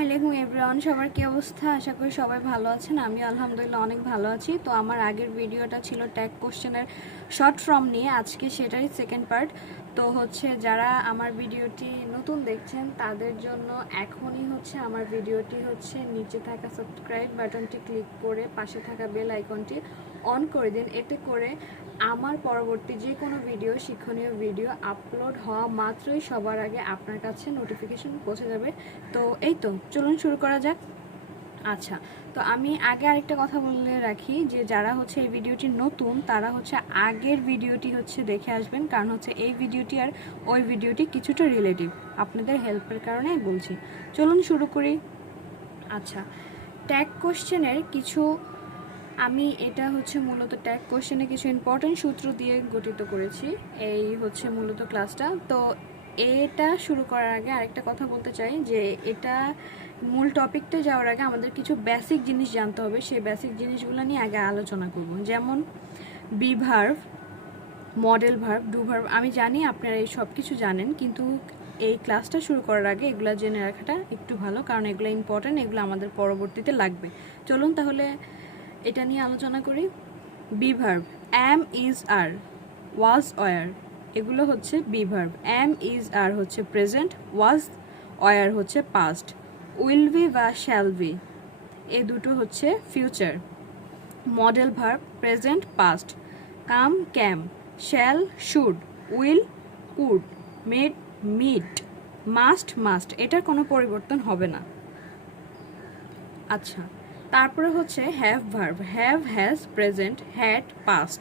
ওয়ালাইকুম এভরিওয়ান, সবার কি অবস্থা? আশা করি সবাই ভালো আছেন। আমি আলহামদুলিল্লাহ অনেক ভালো আছি। তো আমার আগের ভিডিওটা ছিল ট্যাগ কোশ্চেনের শর্ট ফর্ম নিয়ে, আজকে সেটারই সেকেন্ড পার্ট। তো যারা আমার ভিডিওটি নতুন দেখছেন তাদের জন্য এখনই আমার ভিডিওটি নিচে থাকা সাবস্ক্রাইব বাটনটি ক্লিক করে পাশে থাকা বেল আইকনটি অন করে দিন। এতে করে আমার পরবর্তী যে কোনো ভিডিও, শিক্ষণীয় ভিডিও আপলোড হওয়া মাত্রই সবার আগে আপনার কাছে নোটিফিকেশন পৌঁছে যাবে। তো এই তো, চলুন শুরু করা যাক। আচ্ছা, তো আমি আগে আরেকটা কথা বলে রাখি যে যারা এই ভিডিওটি নতুন তারা আগের ভিডিওটি দেখে আসবেন, কারণ এই ভিডিওটি আর ওই ভিডিওটি কিছুটা রিলেটিভ, আপনাদের হেল্পের কারণেই বলছি। চলুন শুরু করি। আচ্ছা, ট্যাগ কোশ্চেনের কিছু, আমি এটা মূলত ট্যাগ কোশ্চেনে কিছু ইম্পর্টেন্ট সূত্র দিয়ে গঠিত করেছি। এই মূলত ক্লাসটা। তো এটা শুরু করার আগে আরেকটা কথা বলতে চাই যে এটা মূল টপিকতে যাওয়ার আগে আমাদের কিছু বেসিক জিনিস জানতে হবে। সেই বেসিক জিনিসগুলো নিয়ে আগে আলোচনা করব। যেমন be verb, modal verb, do verb. আমি জানি আপনারা এই সব কিছু জানেন, কিন্তু এই ক্লাসটা শুরু করার আগে এগুলো জেনে রাখাটা একটু ভালো, কারণ এগুলো ইম্পর্টেন্ট, এগুলো আমাদের পরবর্তীতে লাগবে। চলুন তাহলে এটা নিয়ে আলোচনা করি। Be verb, am, is, are, was, were, এগুলো be verb. Am, is, are present, was, were past, will be বা শ্যাল বি এই দুটো future. Modal verb, present, past, come, can, shall, should, will, could, may, might, must, must, এটার কোনো পরিবর্তন হবে না। আচ্ছা, তারপরে have verb, have, has, present, had, past,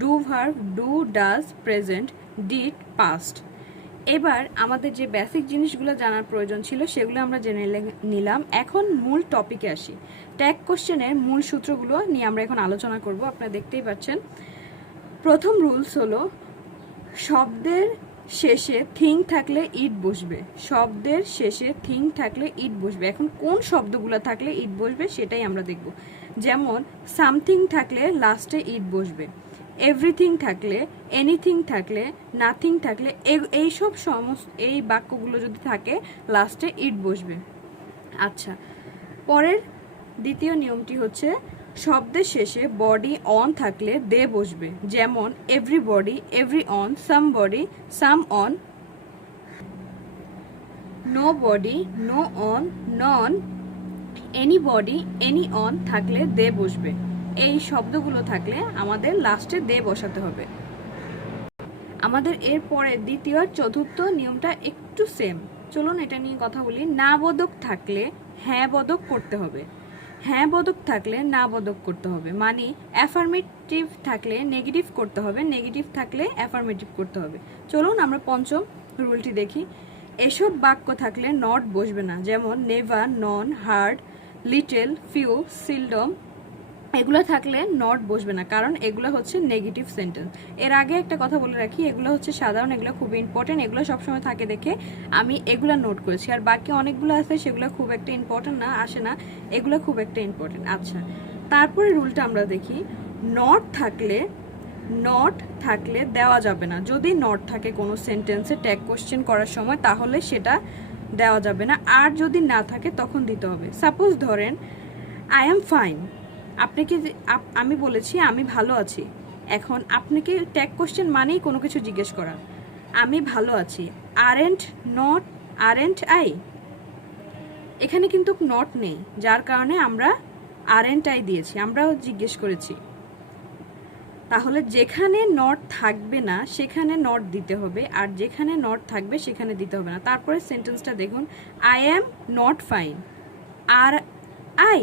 do verb, do, does, present, did, past. এবার আমাদের যে বেসিক জিনিসগুলো জানার প্রয়োজন ছিল সেগুলো আমরা জেনে নিলাম। এখন মূল টপিকে আসি। ট্যাগ কোশ্চেনের মূল সূত্রগুলো নিয়ে আমরা এখন আলোচনা করব। আপনারা দেখতেই পাচ্ছেন, প্রথম রুলস হলো শব্দের শেষে থিং থাকলে ইট বসবে। শব্দের শেষে থিং থাকলে ইট বসবে। এখন কোন শব্দগুলো থাকলে ইট বসবে সেটাই আমরা দেখব। যেমন সামথিং থাকলে লাস্টে ইট বসবে, এভরিথিং থাকলে, এনিথিং থাকলে, নাথিং থাকলে, এইসব এই বাক্যগুলো যদি থাকে লাস্টে ইট বসবে। আচ্ছা, পরের দ্বিতীয় নিয়মটি শব্দের শেষে বডি অন থাকলে দে বসবে। যেমন everybody, everyone, somebody, someone, nobody, no one, none, anybody, anyone থাকলে দে বসবে। এই শব্দগুলো থাকলে আমাদের লাস্টে দে বসাতে হবে। আমাদের এরপরে দ্বিতীয় আর চতুর্থ নিয়মটা একটু সেম। চলুন এটা নিয়ে কথা বলি। না বোধক থাকলে হ্যাঁ বোধক করতে হবে, হ্যাঁ বোধক থাকলে না বোধক করতে হবে। মানে অ্যাফার্মেটিভ থাকলে নেগেটিভ করতে হবে, নেগেটিভ থাকলে অ্যাফার্মেটিভ করতে হবে। চলুন আমরা পঞ্চম রুলটি দেখি। এসব বাক্য থাকলে নট বসবে না। যেমন নেভার, নন, হার্ড, লিটল, ফিউ, সিলডম, এগুলো থাকলে নট বসবে না, কারণ এগুলো নেগেটিভ সেন্টেন্স। এর আগে একটা কথা বলে রাখি, এগুলো সাধারণ, এগুলো খুব ইম্পর্টেন্ট, এগুলো সবসময় থাকে দেখে আমি এগুলো নোট করেছি। আর বাকি অনেকগুলো আছে সেগুলো খুব একটা ইম্পর্টেন্ট না, আসে না, এগুলো খুব একটা ইম্পর্টেন্ট। আচ্ছা, তারপরে রুলটা আমরা দেখি। নট থাকলে দেওয়া যাবে না। যদি নট থাকে কোনো সেন্টেন্সে ট্যাগ কোশ্চেন করার সময় তাহলে সেটা দেওয়া যাবে না, আর যদি না থাকে তখন দিতে হবে। সাপোজ ধরেন আই এম ফাইন, আপনাকে আমি বলেছি আমি ভালো আছি। এখন আপনাকে ট্যাগ কোশ্চেন মানেই কোনো কিছু জিজ্ঞেস করা। আমি ভালো আছি, আরেন্ট আই, এখানে কিন্তু নট নেই, যার কারণে আমরা আরেন্ট আই দিয়েছি, আমরাও জিজ্ঞেস করেছি। তাহলে যেখানে নট থাকবে না সেখানে নট দিতে হবে, আর যেখানে নট থাকবে সেখানে দিতে হবে না। তারপরে সেন্টেন্সটা দেখুন, আই অ্যাম নট ফাইন, আর আই,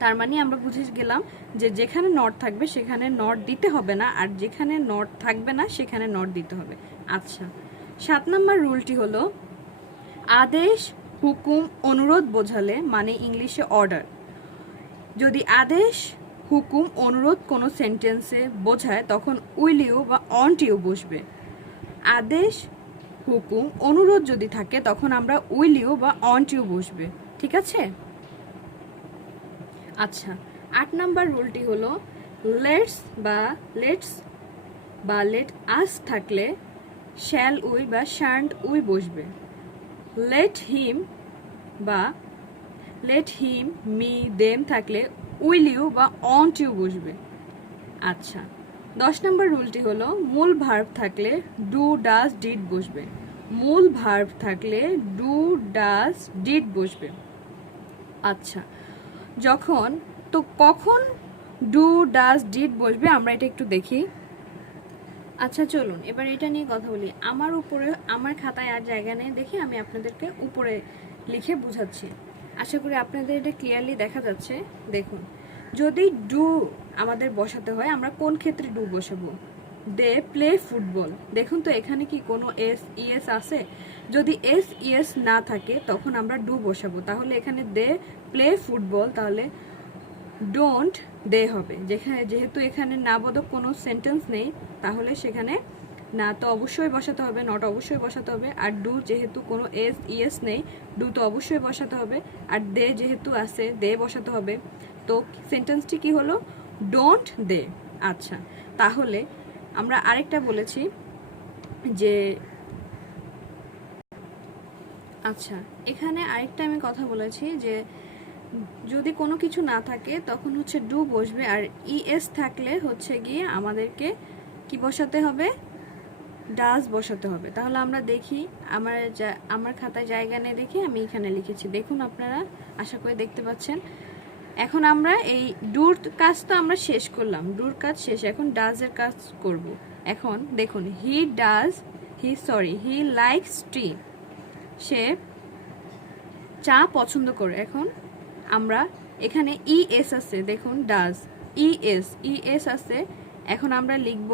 তার মানে আমরা বুঝে গেলাম যে যেখানে নট থাকবে সেখানে নট দিতে হবে না, আর যেখানে নট থাকবে না সেখানে নট দিতে হবে। আচ্ছা, 7 নম্বর রুলটি হলো আদেশ, হুকুম, অনুরোধ বোঝালে, মানে ইংলিশে অর্ডার, যদি আদেশ, হুকুম, অনুরোধ কোনো সেন্টেন্সে বোঝায় তখন উইল ইউ বা অন্ট ইউ বসবে। আদেশ, হুকুম, অনুরোধ যদি থাকে তখন আমরা উইল ইউ বা অন্ট ইউ বসবে। ঠিক আছে? আচ্ছা, 8 নাম্বার রুলটি হলো লেটস বা লেট আস থাকলে শ্যাল উই বা শ্যান্ট উই বসবে। লেট হিম বা লেট হিম, মি, দেম থাকলে উইল ইউ বা অন্ট ইউ বসবে। আচ্ছা, 10 নম্বর রুলটি হলো মূল ভার্ব থাকলে ডু, ডাজ, ডিড বসবে। মূল ভার্ব থাকলে ডু, ডাজ, ডিড বসবে। আচ্ছা, কখন ডু, ডাজ, ডিড বসবে আমরা এটা একটু দেখি। আচ্ছা চলুন এবার এটা নিয়ে কথা বলি। আমার খাতায় আর জায়গা নেই দেখে আমি আপনাদেরকে উপরে লিখে বুঝাচ্ছি। আশা করি আপনাদের এটা ক্লিয়ারলি দেখা যাচ্ছে। দেখুন, যদি ডু আমাদের বসাতে হয় আমরা কোন ক্ষেত্রে ডু বসাবো? They play football. দেখুন তো এখানে কি কোনো এস ইএস আছে? যদি এস ইএস না থাকে তখন আমরা ডু বসাবো। তাহলে এখানে দে প্লে ফুটবল, তাহলে ডোন্ট দে হবে। যেহেতু এখানে নাবোধক কোনো সেন্টেন্স নেই তাহলে সেখানে না তো অবশ্যই বসাতে হবে, নট অবশ্যই বসাতে হবে। আর ডু যেহেতু কোনো এস ইএস নেই, ডু তো অবশ্যই বসাতে হবে। আর দে যেহেতু আছে, দে বসাতে হবে। তো সেন্টেন্সটি কি হলো? Don't they. আচ্ছা, তাহলে আমরা আরেকটা বলেছি যে আচ্ছা এখানে আরেকটা আমি কথা বলেছি যে যদি কোনো কিছু না থাকে তখন হচ্ছে ডু বসবে, আর ইএস থাকলে হচ্ছে গিয়ে আমাদেরকে কি বসাতে হবে? ডাজ বসাতে হবে। তাহলে আমরা দেখি, আমার খাতায় জায়গা নেই দেখি আমি এখানে লিখেছি। দেখুন আপনারা, আশা করি দেখতে পাচ্ছেন। এখন আমরা এই ডুর কাজ তো আমরা শেষ করলাম, ডুর কাজ শেষ, এখন ডাজের কাজ করব। এখন দেখুন, হি লাইকস টি, সে চা পছন্দ করে। এখন আমরা এখানে ইএস আছে, দেখুন ডাজ, ইএস আছে। এখন আমরা লিখব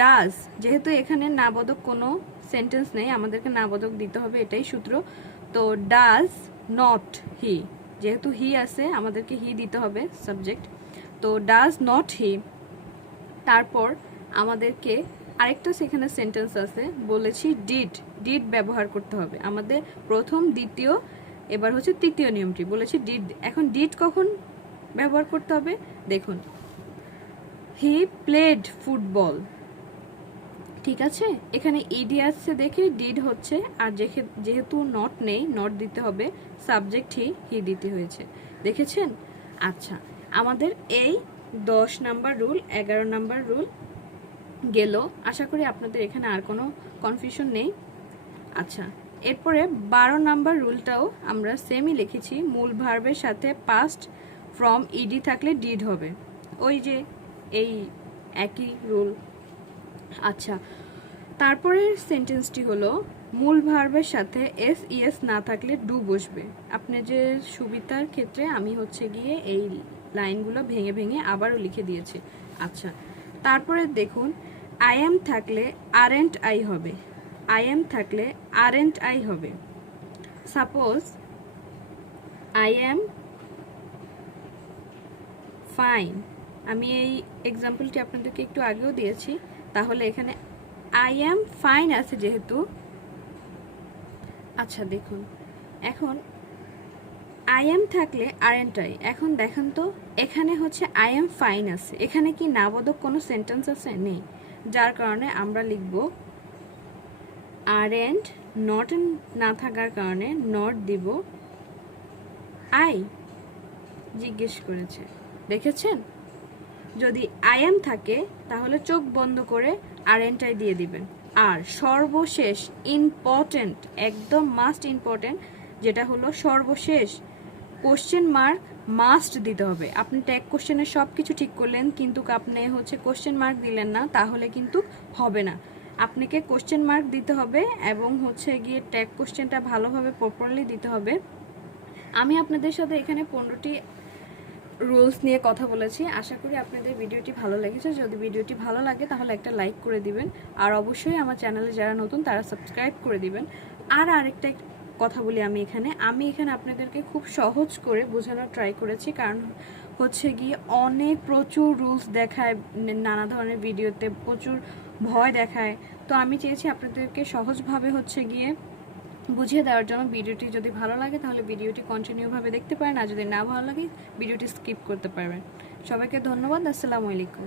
ডাজ, যেহেতু এখানে নাবোধক কোনো সেন্টেন্স নেই আমাদেরকে নাবোধক দিতে হবে, এটাই সূত্র। তো ডাজ নট হি, যেহেতু হি আছে আমাদেরকে হি দিতে হবে সাবজেক্ট। তো ডাজ নট হি। তারপর আমাদেরকে আরেকটা সেখানে সেন্টেন্স আছে, বলেছি ডিড ব্যবহার করতে হবে আমাদের প্রথম, দ্বিতীয়, এবার হচ্ছে তৃতীয় নিয়মটি বলেছি ডিড। এখন ডিড কখন ব্যবহার করতে হবে? দেখুন, হি প্লেড ফুটবল, ঠিক আছে, এখানে ইডি আসছে দেখে ডিড হচ্ছে, আর যেহেতু নট নেই, নট দিতে হবে, সাবজেক্ট হি দিতে হয়েছে। দেখেছেন? আচ্ছা, আমাদের এই 10 নাম্বার রুল, 11 নাম্বার রুল গেল। আশা করি আপনাদের এখানে আর কোনো কনফিউশন নেই। আচ্ছা, এরপরে 12 নাম্বার রুলটাও আমরা সেমই লিখেছি। মূল ভার্বের সাথে পাস্ট ফ্রম ইডি থাকলে ডিড হবে, ওই যে এই একই রুল। আচ্ছা, তারপরের সেন্টেন্সটি হলো মূল ভার্বের সাথে এস ইএস না থাকলে ডু বসবে। আপনি যে সুবিধার ক্ষেত্রে আমি হচ্ছে গিয়ে এই লাইনগুলো ভেঙে ভেঙে আবারও লিখে দিয়েছি। আচ্ছা, তারপরে দেখুন, আই এম থাকলে আরেন্ট আই হবে, আই এম থাকলে আরেন্ট আই হবে। সাপোজ আই এম ফাইন, আমি এই এক্সাম্পলটি আপনাদেরকে একটু আগেও দিয়েছি। তাহলে এখানে আই এম ফাইন আছে যেহেতু। আচ্ছা দেখুন, এখন আই এম থাকলে আরেন্ট আই। এখন দেখেন তো এখানে হচ্ছে আই এম ফাইন আছে, এখানে কি নাবোধক কোনো সেন্টেন্স আছে? নেই, যার কারণে আমরা লিখব আরেন্ট, নট না থাকার কারণে নট দিব আই, জিজ্ঞেস করেছে। দেখেছেন? যদি আই এম থাকে তাহলে চোখ বন্ধ করে আরেন্ট আই দিয়ে দিবেন। আর সর্বশেষ ইম্পর্টেন্ট, একদম মাস্ট ইম্পর্টেন্ট, যেটা হলো সর্বশেষ কোশ্চেন মার্ক মাস্ট দিতে হবে। আপনি ট্যাগ কোশ্চেনের সব কিছু ঠিক করলেন কিন্তু আপনি হচ্ছে কোশ্চেন মার্ক দিলেন না, তাহলে কিন্তু হবে না। আপনাকে কোশ্চেন মার্ক দিতে হবে এবং হচ্ছে গিয়ে ট্যাগ কোশ্চেনটা ভালোভাবে প্রপারলি দিতে হবে। আমি আপনাদের সাথে এখানে 15টি রুলস নিয়ে কথা বলেছি। আশা করি আপনাদের ভিডিওটি ভালো লেগেছে। যদি ভিডিওটি ভালো লাগে তাহলে একটা লাইক করে দিবেন, আর অবশ্যই আমার চ্যানেলে যারা নতুন তারা সাবস্ক্রাইব করে দিবেন। আর আরেকটা কথা বলি, আমি এখানে আপনাদেরকে খুব সহজ করে বোঝানোর ট্রাই করেছি, কারণ হচ্ছে গিয়ে প্রচুর রুলস দেখায় নানা ধরনের ভিডিওতে, প্রচুর ভয় দেখায়। তো আমি চেয়েছি আপনাদেরকে সহজভাবে হচ্ছে গিয়ে বুঝিয়ে দেওয়ার জন্য। ভিডিওটি যদি ভালো লাগে তাহলে ভিডিওটি কন্টিনিউভাবে দেখতে পারেন, আর যদি না ভালো লাগে ভিডিওটি স্কিপ করতে পারবেন। সবাইকে ধন্যবাদ। আসসালামু আলাইকুম।